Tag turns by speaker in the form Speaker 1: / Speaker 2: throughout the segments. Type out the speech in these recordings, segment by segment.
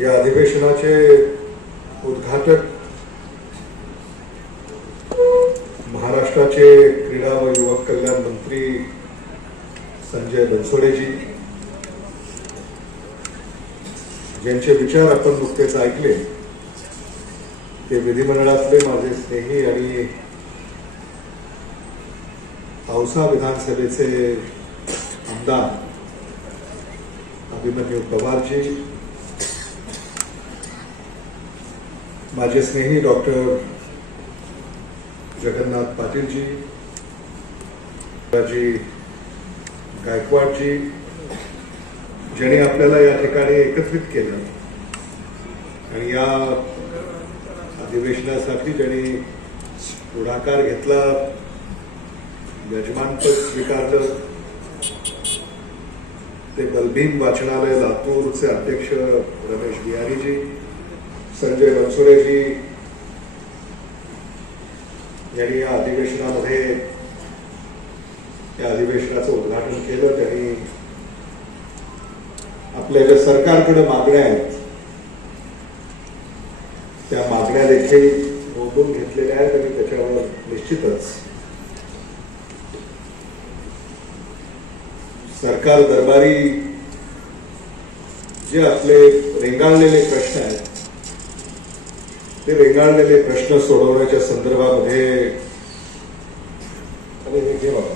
Speaker 1: या अधिवेशनाचे उद्घाटक महाराष्ट्राचे क्रीडा व युवक कल्याण मंत्री संजय बनसोडेजी. ज्यांचे विचार आपण नुकतेच ऐकले ते विधिमंडळातले माझे स्नेही आणि औसा विधानसभेचे आमदार अभिमन्यू पवारजी माझे स्नेही डॉक्टर जगन्नाथ पाटीलजी राजी गायकवाडजी ज्यांनी आपल्याला या ठिकाणी एकत्रित केलं आणि या अधिवेशनासाठी ज्यांनी पुढाकार घेतला यजमानपद स्वीकारलं ते बलभीम वाचनालय लातूरचे अध्यक्ष रमेश बिहारीजी संजय बनसुरेजी यांनी या अधिवेशनामध्ये या अधिवेशनाचं उद्घाटन केलं. त्यांनी आपल्या ज्या सरकारकडे मागण्या आहेत त्या मागण्या देखील नोंदून घेतलेल्या आहेत आणि त्याच्यावर निश्चितच सरकार दरबारी जे आपले रेंगाळलेले प्रश्न आहेत ते रेंगाळलेले प्रश्न सोडवण्याच्या संदर्भामध्ये अरे हे घे बाबा.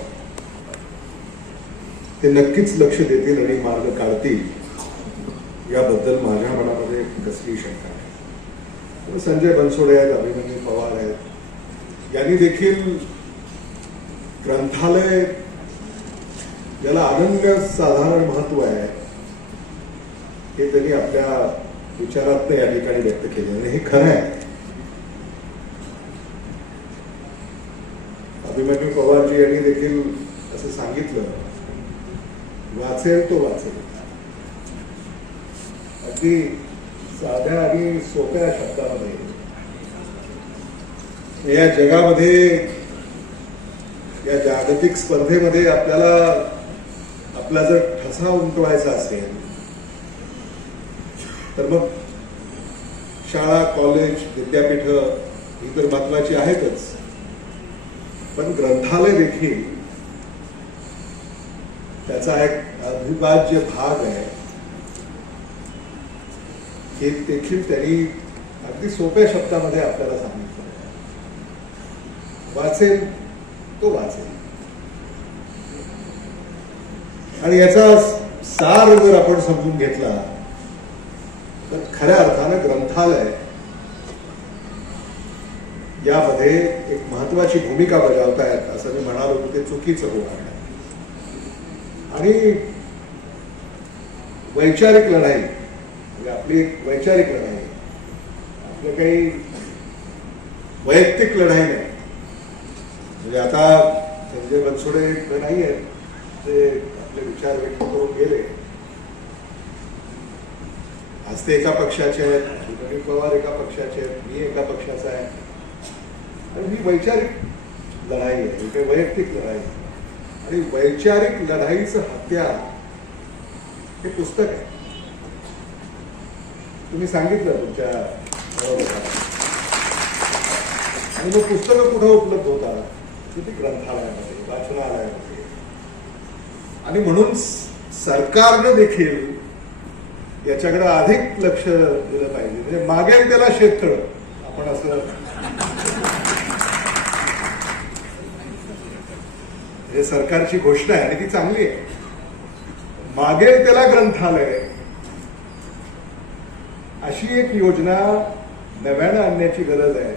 Speaker 1: ते नक्कीच लक्ष देतील आणि मार्ग काढतील याबद्दल माझ्या मनामध्ये कसली शंका नाही. संजय बनसोडे आहेत अभिमन्यू पवार आहेत. यांनी देखील ग्रंथालय याला अनन्य साधारण महत्त्व आहे हे त्यांनी आपल्या विचारात या ठिकाणी व्यक्त केले. आणि हे खरं आहे. अभिमन्यू पवारजी यांनी देखील असं सांगितलं. वाचेल तो वाचेल. अगदी साध्या आणि सोप्या शब्दामध्ये. या जगामध्ये या जागतिक स्पर्धेमध्ये आपल्याला आपला जर ठसा उमटवायचा असेल तर मग शाळा कॉलेज विद्यापीठ ही तर महत्वाची आहेतच. पण ग्रंथालय देखील त्याचा एक अविभाज्य भाग आहे. हे देखील त्यांनी अगदी सोप्या शब्दामध्ये आपल्याला सांगितलं. वाचेल तो वाचेल. आणि याचा सार जर आपण समजून घेतला तर खऱ्या अर्थानं ग्रंथालय यामध्ये एक महत्वाची भूमिका बजावतायत असं मी म्हणालो की ते चुकीचं होणार आहे आणि वैचारिक लढाई म्हणजे आपली एक वैचारिक लढाई आपलं काही वैयक्तिक लढाई नाही. म्हणजे आता संजय बनसोडे नाही आहेत ते आपले विचार व्यक्त करून गेले. आज ते एका पक्षाचे आहेत पवार एका पक्षाचे आहेत मी एका पक्षाचा आहे. आणि ही वैचारिक लढाई आहे काही वैयक्तिक लढाई आहे. आणि वैचारिक लढाईचं हत्यार हे पुस्तक आहे. तुम्ही सांगितलं तुमच्या आणि मग पुस्तकं कुठं उपलब्ध होतात? किती ग्रंथालयामध्ये वाचनालयामध्ये. आणि म्हणून सरकारनं देखील याच्याकडे अधिक लक्ष दिलं पाहिजे. म्हणजे मागेल त्याला शेततळ. आपण असं हे सरकारची घोषणा आहे आणि ती चांगली आहे. मागेल त्याला ग्रंथालय. अशी एक योजना नव्यानं आणण्याची गरज आहे.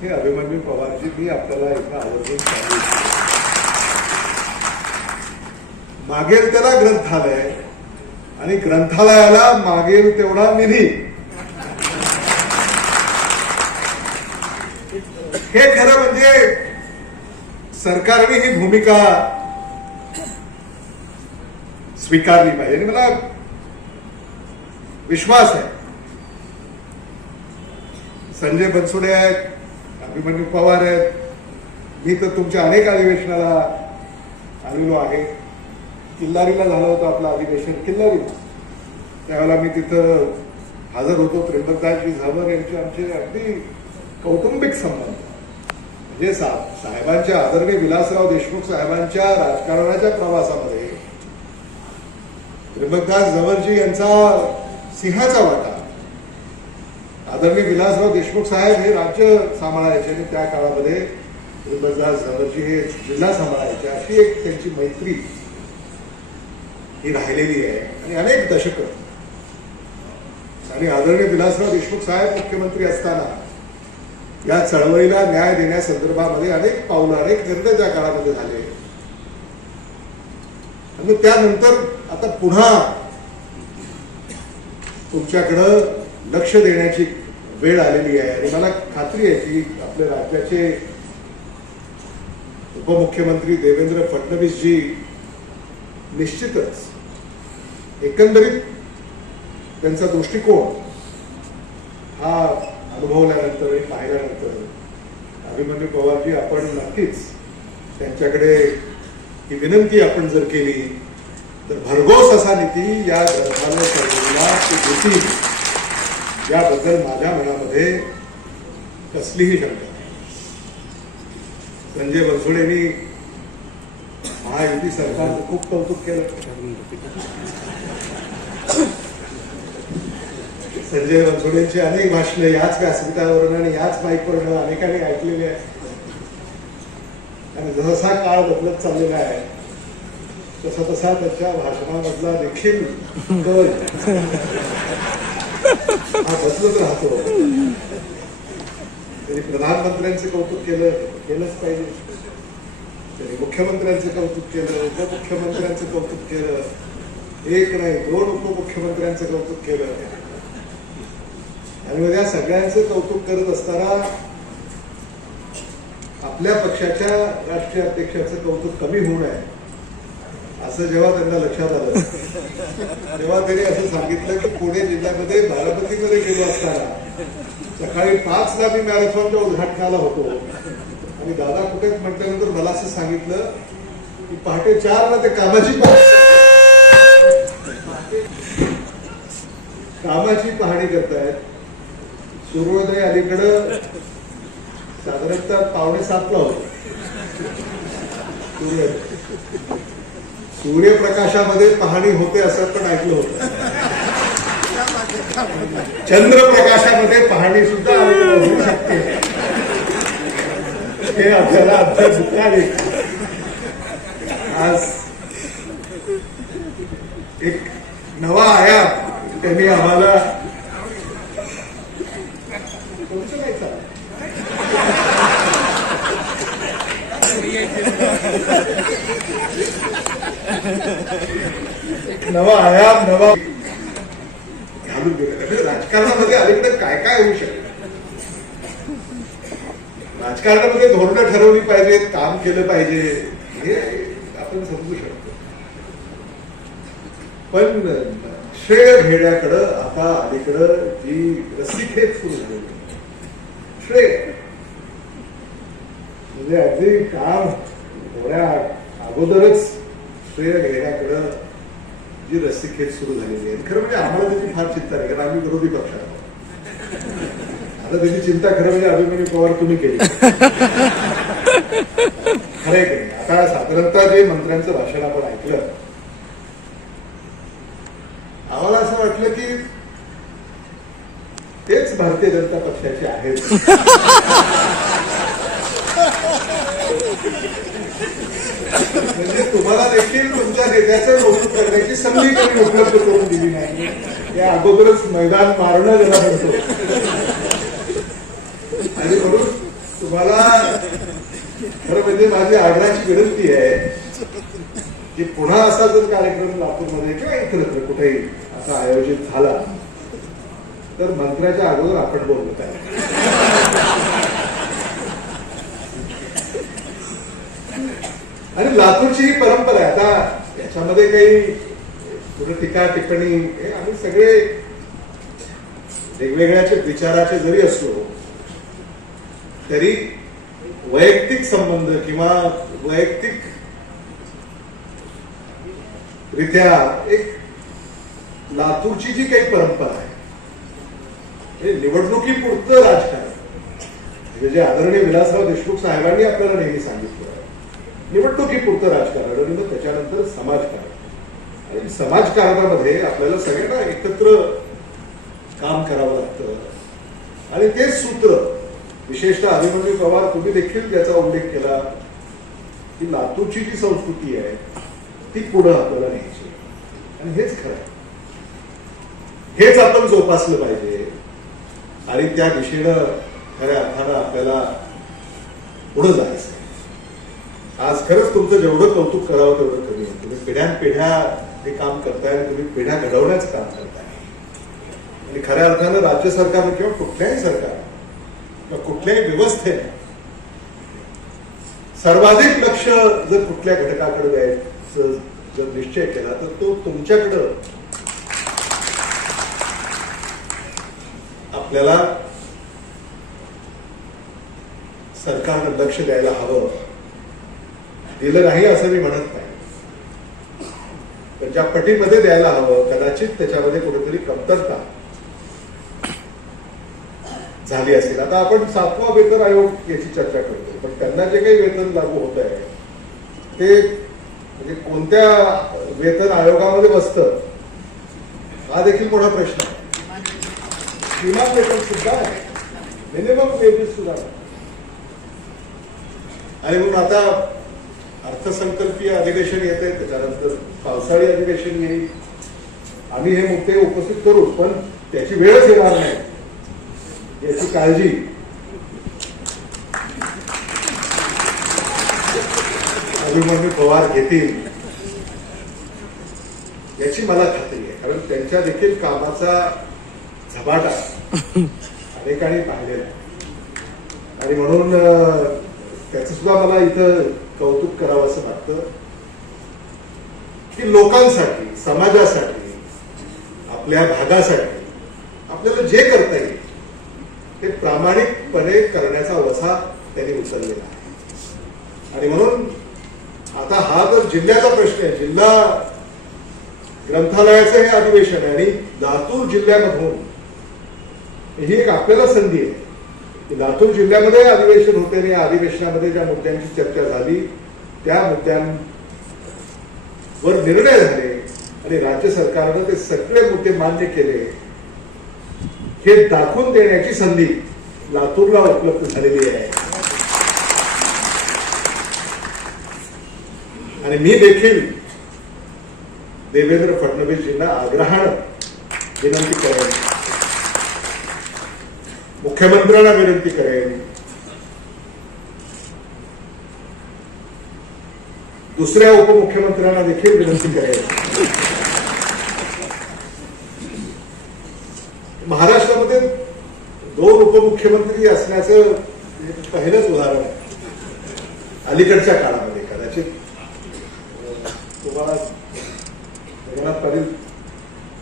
Speaker 1: हे अभिमन्यू पवारजी मी आपल्याला एका आवर्जून सांगितलं मागेल त्याला ग्रंथालय आणि ग्रंथालयाला मागेल तेवढा निधी. हे खरं सरकारने ही भूमिका स्वीकारली पाहिजे. आणि मला विश्वास आहे. संजय बनसोडे आहेत अभिमन्यू पवार आहेत. मी तर तुमच्या अनेक अधिवेशनाला आलेलो आहे. किल्लारीला झालं होतं आपलं अधिवेशन किल्लारीला. त्यावेळेला मी तिथं हजर होतो. त्र्यंबकदासजी झावर यांचे आमचे अगदी कौटुंबिक संबंध. म्हणजे साहेबांच्या आदरणीय विलासराव देशमुख साहेबांच्या राजकारणाच्या प्रवासामध्ये त्र्यंबकदास जवळजी यांचा सिंहाचा वाटा. आदरणीय विलासराव देशमुख साहेब हे राज्य सांभाळायचे आणि त्या काळामध्ये त्र्यंबकदास जवळजी हे जिल्हा सांभाळायचे अशी एक त्यांची मैत्री ही राहिलेली आहे आणि अनेक दशकं. आणि आदरणीय विलासराव देशमुख साहेब मुख्यमंत्री असताना या चळवळीला न्याय देण्यासंदर्भामध्ये अनेक पावलं अनेक निर्णय त्या काळामध्ये झाले. आणि त्यानंतर आता पुन्हा तुमच्याकडं लक्ष देण्याची वेळ आलेली आहे. आणि मला खात्री आहे की आपल्या राज्याचे उपमुख्यमंत्री देवेंद्र फडणवीसजी निश्चितच एकंदरीत त्यांचा दृष्टिकोन हा अनुभवल्यानंतर पाहिल्यानंतर. अभिमन्यू पवारजी आपण नक्कीच त्यांच्याकडे ही विनंती आपण जर केली तर भरघोस असा निधी या ग्रंथालय ते देतील याबद्दल माझ्या मनामध्ये कसलीही शंका संजय बनसोडेंनी महायुती सरकारचं खूप कौतुक केलं. संजय बनसोडेंची अनेक भाषणे याच व्यासपीठावरून आणि याच माईकवरून अनेकांनी ऐकलेली आहे आणि जसा काळ बदलत चाललेला आहे तसा तसा त्याच्या भाषणामधला देखील कल हा बदलत राहतो. त्यांनी प्रधानमंत्र्यांचं कौतुक केलं केलंच पाहिजे. त्यांनी मुख्यमंत्र्यांचं कौतुक केलं उपमुख्यमंत्र्यांचं कौतुक केलं. एक नाही दोन उपमुख्यमंत्र्यांचं कौतुक केलं. आणि मग या सगळ्यांचं कौतुक करत असताना आपल्या पक्षाच्या राष्ट्रीय अध्यक्षाचं कौतुक कमी होऊ नये असं जेव्हा त्यांना लक्षात आलं. तेव्हा त्यांनी असं सांगितलं की पुणे जिल्ह्यामध्ये बारामतीमध्ये गेलो असताना सकाळी पाचला मी मॅरेथॉनच्या उद्घाटनाला होतो. आणि दादा कुठे म्हटल्यानंतर मला असं सांगितलं की पहाटे चारला ते कामाची कामाची पाहणी करतायत. सूर्योदय अलीकडं साधारणतः पावणे सातला होतो. सूर्यप्रकाशामध्ये पाहणी होते असं पण ऐकलं होत. चंद्रप्रकाशामध्ये पाहणी सुद्धा होऊ शकते. हे आपल्याला अभ्यास आले आज एक नवा आयाम त्यांनी आम्हाला तुमचं नाही चालत. नवा आयाम नवा घालून दिलं राजकारणामध्ये अलीकडे काय काय होऊ शकतं? राजकारणामध्ये धोरणं ठरवली पाहिजेत काम केलं पाहिजे हे आपण समजू शकतो. पण श्रेय घेण्याकडं आता अलीकडं जी रस्सीखेच सुरू झाली. श्रेय. म्हणजे अगदी काम थोड्या अगोदरच श्रेय घेण्याकडं जी रस्सीखेच सुरू झालेली आहे. खरं म्हणजे आम्हाला त्याची फार चिंता नाही कारण आम्ही विरोधी पक्षात आहोत. आता त्याची चिंता खरं म्हणजे अभिमन्यू पवार तुम्ही केली. खरंय की आता साधारणतः जे मंत्र्यांचं भाषण आपण ऐकलं आम्हाला असं वाटलं की तेच भारतीय जनता पक्षाचे आहेत. म्हणजे तुम्हाला देखील तुमच्या नेत्याचं कौतुक करण्याची संधी कधी उपलब्ध करून दिली नाही? या अगोदरच मैदान मारणं गेला म्हणतो. आणि म्हणून तुम्हाला खरं म्हणजे माझी आग्रहाची विनंती आहे की पुन्हा असा जर कार्यक्रम लातूरमध्ये किंवा इतरत्र कुठेही असा आयोजित झाला तर मंत्र्याच्या अगोदर आपण बोललो काय आणि लातूरची ही परंपरा आहे. आता याच्यामध्ये काही कुठे टीका टिप्पणी आम्ही सगळे वेगवेगळ्याचे विचाराचे जरी असलो तरी वैयक्तिक संबंध किंवा वैयक्तिक रित्या एक लातूरची जी काही परंपरा आहे हे निवडणुकीपुरतं राजकारण. म्हणजे जे आदरणीय विलासराव देशमुख साहेबांनी आपल्याला नेहमी सांगितलं निवडणुकीपुरतं राजकारण आणि मग त्याच्यानंतर समाजकारण. आणि समाजकारणामध्ये आपल्याला सगळ्यांना एकत्र काम करावं लागतं. आणि तेच सूत्र विशेषतः अभिमन्यू पवार तुम्ही देखील त्याचा उल्लेख केला की लातूरची जी संस्कृती आहे ती पुढं आपल्याला न्यायची आणि हेच खरं आहे. हेच आपण जोपासलं पाहिजे. आणि त्या दिशेनं खऱ्या अर्थानं आपल्याला पुढं जायचं आहे. आज खरंच तुमचं जेवढं कौतुक करावं तेवढं कमी आहे. तुम्ही पिढ्यानपिढ्या हे काम करताय आणि तुम्ही पिढ्या घडवण्याचं काम करताय. आणि खऱ्या अर्थानं राज्य सरकारनं किंवा कुठल्याही सरकार किंवा कुठल्याही व्यवस्थेने सर्वाधिक लक्ष जर कुठल्या घटकाकडे द्यायचं जर निश्चय केला तर तो तुमच्याकडं आपल्याला सरकारनं लक्ष द्यायला हवं. दिलं नाही असं मी म्हणत नाही. त्यांच्या ज्या पटीमध्ये द्यायला हवं कदाचित त्याच्यामध्ये कुठेतरी कमतरता झाली असेल. आता आपण सातवा वेतन आयोग याची चर्चा करतो पण त्यांना जे काही वेतन लागू होत आहे ते म्हणजे कोणत्या वेतन आयोगामध्ये बसतं हा देखील मोठा प्रश्न आहे. किमान वेतन सुद्धा आहे. मिनिमम वेजेस सुद्धा आहे. आणि म्हणून आता अर्थसंकल्पीय अधिवेशन येत आहे त्याच्यानंतर पावसाळी अधिवेशन येईल. आम्ही हे मुद्दे उपस्थित करू पण त्याची वेळच येणार नाही. याची काळजी. अभिमन्यू पवार घेतील. याची मला खात्री आहे कारण त्यांच्या देखील कामाचा झपाटा अनेकांनी पाहिलेला आणि म्हणून त्याचं सुद्धा मला इथं कौतुक करावं असं वाटतं की लोकांसाठी समाजासाठी आपल्या भागासाठी आपल्याला जे करता येईल ते प्रामाणिकपणे करण्याचा वसा त्यांनी उचललेला आहे. आणि म्हणून आता हा तर जिल्ह्याचा प्रश्न आहे. जिल्हा ग्रंथालयाचं हे अधिवेशन आहे आणि लातूर जिल्ह्यामधून ही एक आपल्याला संधी आहे. लातूर जिल्ह्यामध्ये अधिवेशन होते आणि या अधिवेशनामध्ये ज्या मुद्द्यांची चर्चा झाली त्या मुद्द्यांवर निर्णय झाले आणि राज्य सरकारनं ते सगळे मुद्दे मान्य केले. हे दाखवून देण्याची संधी लातूरला उपलब्ध झालेली आहे. आणि मी देखील देवेंद्र फडणवीसजींना आग्रहानं विनंती करेन. मुख्यमंत्र्यांना विनंती करेन. दुसऱ्या उपमुख्यमंत्र्यांना देखील विनंती करेन. महाराष्ट्रामध्ये दोन उपमुख्यमंत्री असण्याचं पहिलंच उदाहरण आहे. अलीकडच्या काळामध्ये कदाचित. तुम्हाला जगन्नाथ पाटील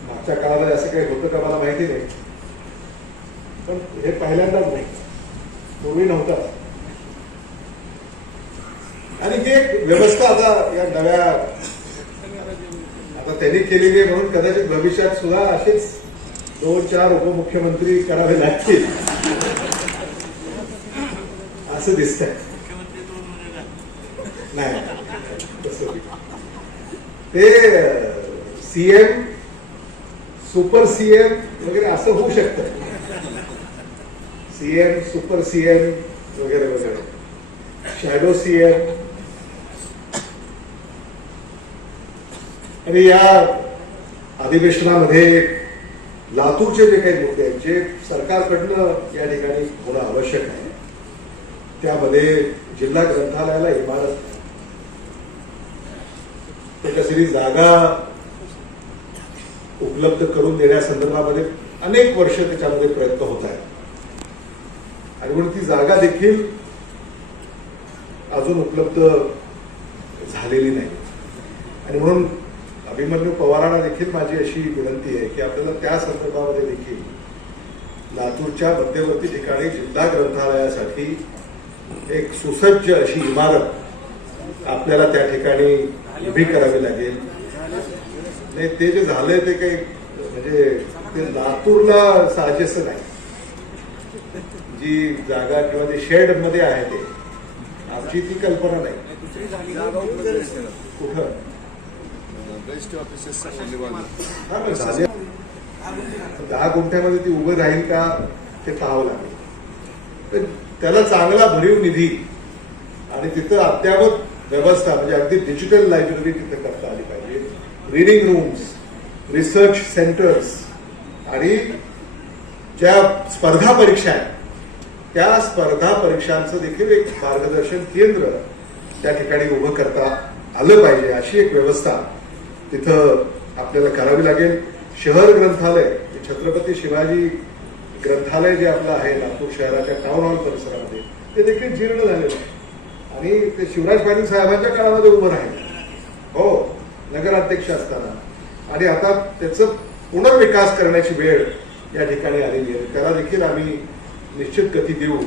Speaker 1: मागच्या काळामध्ये असं काही होतं का? मला माहिती नाही. पण हे पहिल्यांदाच नाही. पूर्वी नव्हतं आणि ती एक व्यवस्था आता या नव्या आता त्यांनी केलेली आहे म्हणून कदाचित भविष्यात सुद्धा असेच दोन चार उपमुख्यमंत्री करावे लागतील. असं दिसत नाही नाही. ते सीएम सुपर सीएम वगैरे असं होऊ शकतं. सीएम सुपर सीएम वगैरे वगैरे. Shadow CM. आणि या अधिवेशनामध्ये लातूरचे जे काही मुद्दे आहेत जे सरकारकडनं या ठिकाणी होणं आवश्यक आहे त्यामध्ये जिल्हा ग्रंथालयाला इमारत. त्याच्यासाठी जागा उपलब्ध करून देण्यासंदर्भामध्ये अनेक वर्ष त्याच्यामध्ये प्रयत्न होत आहेत. म्हणून ती जागा देखील अजून उपलब्ध झालेली नाही. आणि म्हणून अभिमन्यू पवारांना देखील माझी अशी विनंती आहे की आपल्याला त्या संदर्भामध्ये देखील लातूरच्या मध्यवर्ती ठिकाणी जिल्हा ग्रंथालयासाठी एक सुसज्ज अशी इमारत आपल्याला त्या ठिकाणी उभी करावी लागेल. नाही ते जे झालंय ते काही म्हणजे ते लातूरला साजेसं नाही. जी जागा किंवा ते शेडमध्ये आहे ते. आमची ती कल्पना नाही. कुठं? हा. दहा गुंठ्यामध्ये ती उभं राहील का ते पाहावं लागेल. तर त्याला चांगला भरीव निधी आणि तिथं अद्ययावत व्यवस्था म्हणजे अगदी डिजिटल लायब्ररी तिथं करता आली पाहिजे. रिडिंग रूम्स रिसर्च सेंटर्स आणि ज्या स्पर्धा परीक्षा आहेत त्या स्पर्धा परीक्षांचं देखील एक मार्गदर्शन केंद्र त्या ठिकाणी उभं करता आलं पाहिजे अशी एक व्यवस्था तिथं आपल्याला करावी लागेल. शहर ग्रंथालय छत्रपती शिवाजी ग्रंथालय जे आपलं आहे लातूर शहराच्या टाउन हॉल परिसरामध्ये ते देखील जीर्ण झालेलं आहे. आणि ते शिवराज पाटील साहेबांच्या काळामध्ये उभं राहिलं. हो नगराध्यक्ष असताना. आणि आता त्याचं पुनर्विकास करण्याची वेळ या ठिकाणी आलेली आहे. त्याला देखील आम्ही निश्चित गती देऊ.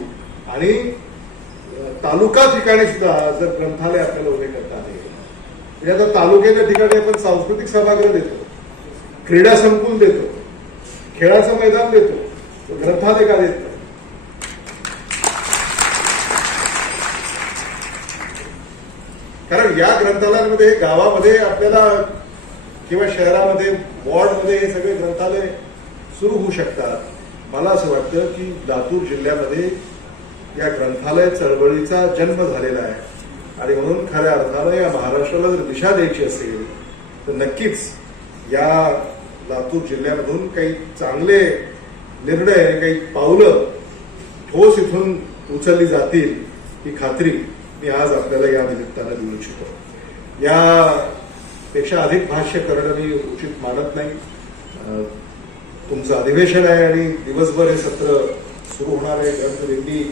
Speaker 1: आणि तालुका ठिकाणी सुद्धा जर ग्रंथालय आपल्याला उभे करता आले. म्हणजे आता तालुक्याच्या ठिकाणी आपण सांस्कृतिक सभागृह देतो. क्रीडा संकुल देतो. खेळाचं मैदान देतो. ग्रंथालय का देत नाही? कारण या ग्रंथालयांमध्ये गावामध्ये आपल्याला किंवा शहरामध्ये वॉर्डमध्ये हे सगळे ग्रंथालय सुरू होऊ शकतात. मला असं वाटतं की लातूर जिल्ह्यामध्ये या ग्रंथालय चळवळीचा जन्म झालेला आहे. आणि म्हणून खऱ्या अर्थानं या महाराष्ट्राला जर दिशा द्यायची असेल तर नक्कीच या लातूर जिल्ह्यामधून काही चांगले निर्णय आणि काही पावलं ठोस इथून उचलली जातील ही खात्री मी आज आपल्याला या निमित्तानं देऊ इच्छितो. यापेक्षा अधिक भाष्य करणं मी उचित मानत नाही. तुमचं अधिवेशन आहे आणि दिवसभर हे सत्र सुरू होणार आहे. ग्रंथदिंडी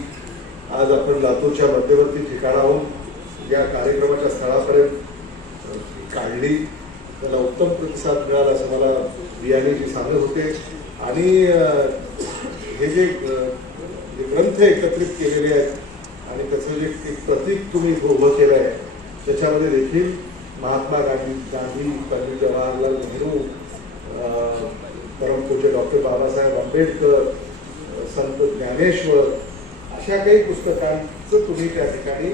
Speaker 1: आज आपण लातूरच्या मध्यवर्ती ठिकाणाहून या कार्यक्रमाच्या स्थळापर्यंत काढली. त्याला उत्तम प्रतिसाद मिळाला असं मला बियाणीजी सांगत होते. आणि हे जे ग्रंथ एकत्रित केलेले आहेत आणि त्याचं जे एक प्रतीक तुम्ही उभं केलं आहे त्याच्यामध्ये देखील महात्मा गांधी गांधी पंडित जवाहरलाल नेहरू परमपूज्य डॉक्टर बाबासाहेब आंबेडकर संत ज्ञानेश्वर अशा काही पुस्तकांचं तुम्ही त्या ठिकाणी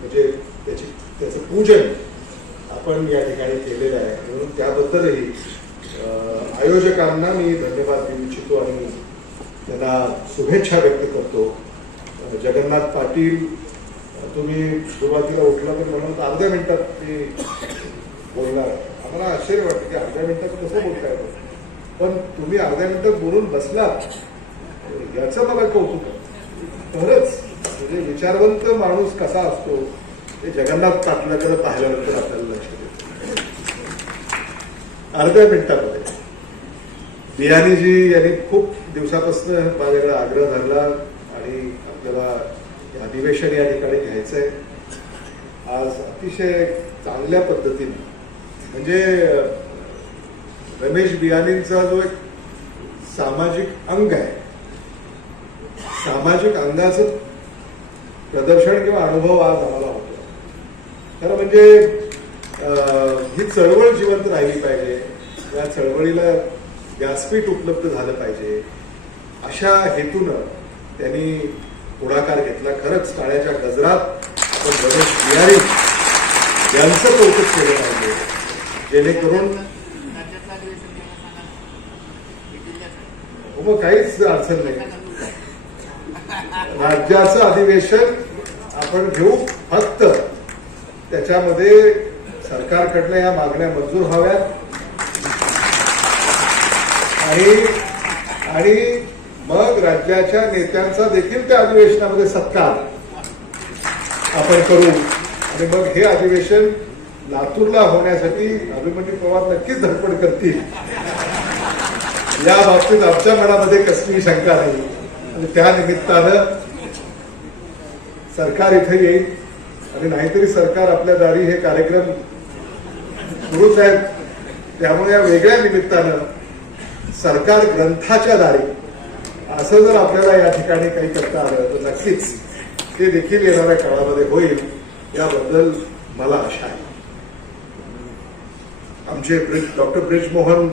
Speaker 1: म्हणजे त्याची त्याचं पूजन आपण या ठिकाणी केलेलं आहे. म्हणून त्याबद्दलही आयोजकांना मी धन्यवाद देऊ इच्छितो आणि त्यांना शुभेच्छा व्यक्त करतो. जगन्नाथ पाटील तुम्ही सुरुवातीला उठला तर म्हणून अर्ध्या मिनिटात मी बोलणार आम्हाला आश्चर्य वाटतं की अर्ध्या मिनिटात कसं बोलता येतं पण तुम्ही अर्ध्या मिनिटात बोलून बसलात याचं मला कौतुक खरंच म्हणजे विचारवंत माणूस कसा असतो हे जगन्नाथ पाटलाकडे पाहिल्यानंतर आपल्याला लक्ष येतं अर्ध्या मिनिटामध्ये. बियानीजी यांनी खूप दिवसापासून माझ्याकडे आग्रह धरला आणि आपल्याला अधिवेशन या ठिकाणी घ्यायचंय. आज अतिशय चांगल्या पद्धतीने म्हणजे रमेश बियाणींचा जो एक सामाजिक अंग आहे सामाजिक अंगाचं प्रदर्शन किंवा अनुभव आज आम्हाला होतो खरं म्हणजे ही चळवळ जिवंत राहिली पाहिजे या चळवळीला व्यासपीठ उपलब्ध झालं पाहिजे. अशा हेतूनं त्यांनी पुढाकार घेतला. खरंच टाळ्याच्या गजरात आपण रमेश बिहारी यांचं कौतुक केलं पाहिजे. जेणेकरून हो, मग काहीच अडचण नाही. राज्याचं अधिवेशन आपण घेऊ फक्त. त्याच्यामध्ये सरकारकडनं या मागण्या मंजूर व्हाव्यात. आणि आणि मग राज्याच्या नेत्यांचा देखील त्या अधिवेशनामध्ये सत्कार आपण करू. आणि मग हे अधिवेशन लातूरला होण्यासाठी अभिमन्यू पवार नक्कीच धडपड करतील. या बाबतीत आमच्या मनामध्ये कसलीही शंका नाही. आणि त्या निमित्तानं सरकार इथे येईल. आणि नाहीतरी सरकार आपल्या दारी हे कार्यक्रम सुरूच आहेत त्यामुळे या वेगळ्या निमित्तानं सरकार ग्रंथाच्या दारी असं जर आपल्याला या ठिकाणी काही करता आलं तर नक्कीच ते देखील येणाऱ्या काळामध्ये होईल. याबद्दल मला आशा आहे. आमचे ब्रिज डॉक्टर ब्रिजमोहन